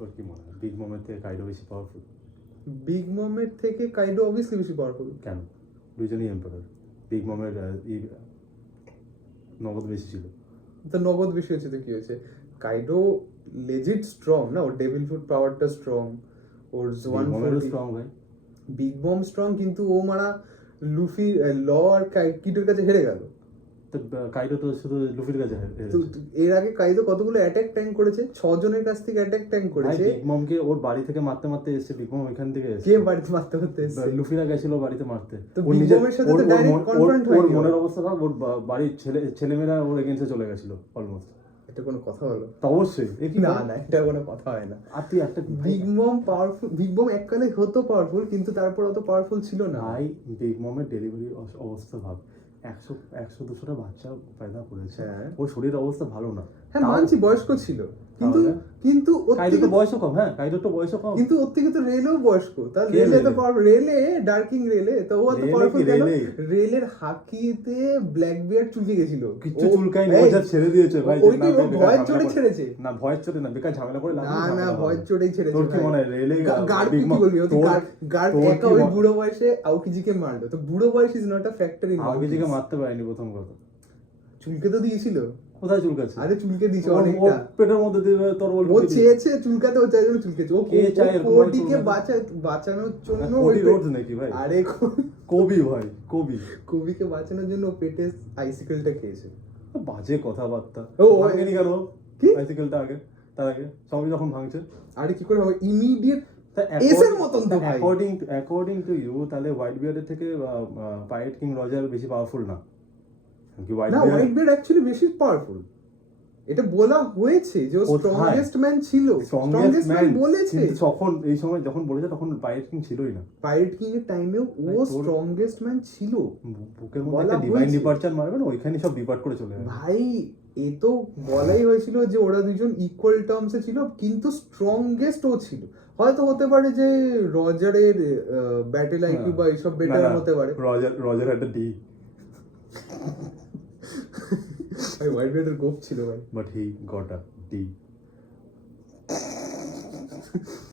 তোর কি মনে হয় বিগ মমের থেকে কাইডো বেশি পাওয়ারফুল? বিগ মমের থেকে কাইডো অবভিয়াসলি বেশি পাওয়ারফুল। কেন? দুইজনই এম্পারার। বিগ মমের নগদ বেশি ছিল। তো নগদ বেশি হয়েছে তো কি হয়েছে? কাইডো লেজিট স্ট্রং না, ওর ডেভিল ফুড পাওয়ারটা স্ট্রং, ওর জোয়ান স্ট্রং ভাই। বিগ বম স্ট্রং, কিন্তু ও মারা লুফি ল আর কিডোর কাছে হেরে গেল। তো কাইডো তো শুধু লুফির কাছে তো এর আগে কাইদো কতগুলো অ্যাটাক ট্যাঙ্ক করেছে, 6 জনের কাছ থেকে অ্যাটাক ট্যাঙ্ক করেছে। বিগ মমকে ওর বাড়ি থেকে মারতে মারতে এসেছে, বিগ মম ওইখান থেকে কে বাড়িতে মারতে মারতে এসেছে? লুফিরা গেছিল বাড়িতে মারতে। তো বিগ মমের সাথে তো ডাইরেক্ট কনফ্রন্ট ওর হয়নি। মনের অবস্থা ভাব, ওর বাড়ির ছেলেমেয়েরা ওর এগেইনস্টে চলে গেছিল অলমোস্ট। এটা কোনো কথা হলো? তো অবশ্যই না না, এটা কোনো কথা হয় না। আর তুই একটা বিগ মম পাওয়ারফুল, বিগ মম এককালে হতো পাওয়ারফুল, কিন্তু তারপর অত পাওয়ারফুল ছিল না। ভাই বিগ মমের ডেলিভারির অবস্থা ভাব, 100-200টা বাচ্চা পয়দা করেছে, হ্যাঁ। ওর শরীর অবস্থা ভালো না। হ্যাঁ মানছি বয়স্ক ছিল, কিন্তু তাহলে? কিন্তু ওর কাইডো থেকে তো বয়সও কম, হ্যাঁ কাইডো তো বয়সও কম। কিন্তু ওর থেকে তো রেলেও বয়স্ক, তার কে রেলে তো রেলে? রেলে ডার্কিং রেলে তো ও তো রেলে পাওয়ারফুল কি কেন? রেলে? রেলের হাকিতে ব্ল্যাক বিয়ার্ড চুলকে গেছিল, কিচ্ছু চুলকায়নি, ও যা ছেড়ে দিয়েছে ভাই। ওইটাই ও ভয়ের চোটে ছেড়েছে। না ভয়ের চোটে না, বেকার ঝামেলা করে লাভ না নেই, না, ঝামেলা ভয়ের হবে। চোটেই ছেড়েছে। তোর কি মনে হয় রেলে গার্ড বিগ কি মম বলবি? গার্ড তোর একা কি ওই মনে- বুড়ো বয়সে আউকিজিকে মারলো, তো বুড়ো বয়স is not a factor in আউকিজিকে মারতে পারেনি প্রথম কথা। চুলকে তো দিয়েছিল। কোথায় চুলকাচ্ছে? আরে চুলকে দিয়েছে ওর অনেকটা। পেটের মধ্যে দিয়ে তোর ও চেয়েছে চুলকাতে, ও চাই জন্য চুলকেছে। ও কে চায় এরকম কোটিকে চুলকাতে? বাঁচানোর জন্য কোটি রোড নাকি ভাই? আরে কবি ভাই, কবি। কবিকে বাঁচানোর জন্য ও পেটে আইসিকেলটা খেয়েছে। বাজে কথাবার্তা। ও, ভাঙেনি কেন কি? বাইসাইকেলটা আগে, তার আগে সবই যখন ভাঙছে। আরে কি করে হবে? ইমিডিয়েট এসের মতন তো ভাই। অ্যাকর্ডিং টু ইউ, তাহলে হোয়াইট বিয়ার্ডের থেকে পাইরেট কিং রজার বেশি পাওয়ারফুল না? কি হোয়াইট না, বিয়ার্ড? হোয়াইট বিয়ার্ড অ্যাকচুয়ালি বেশি পাওয়ারফুল। এটা বলা হয়েছে যে ও কোথায়? স্ট্রংগেস্ট ম্যান ছিল, স্ট্রংগেস্ট ম্যান বলেছে। কিন্তু তখন এই সময় যখন বলেছে তখন পাইরেট কিং ছিলই না। পাইরেট কিং এর টাইমেও ও ভাই, তোর- স্ট্রংগেস্ট ম্যান ছিল। বুকের মধ্যে বলা একটা ডিভাইন হয়েছে। ডিপারচার মারবে না, ওইখানে সব ডিপার্ট করে চলে যাবে। ভাই এ তো বলাই হয়েছিল যে ওরা দুজন ইকুয়াল টার্মসে ছিল, কিন্তু স্ট্রংগেস্ট ও ছিল। হয়তো হতে পারে যে রজারের ব্যাটেল আইকিউ বা এইসব বেটার হতে পারে। রজার একটা ডি, ভাই হোয়াইট বিয়ার্ডের গোপ ছিল ভাই। But he got a D.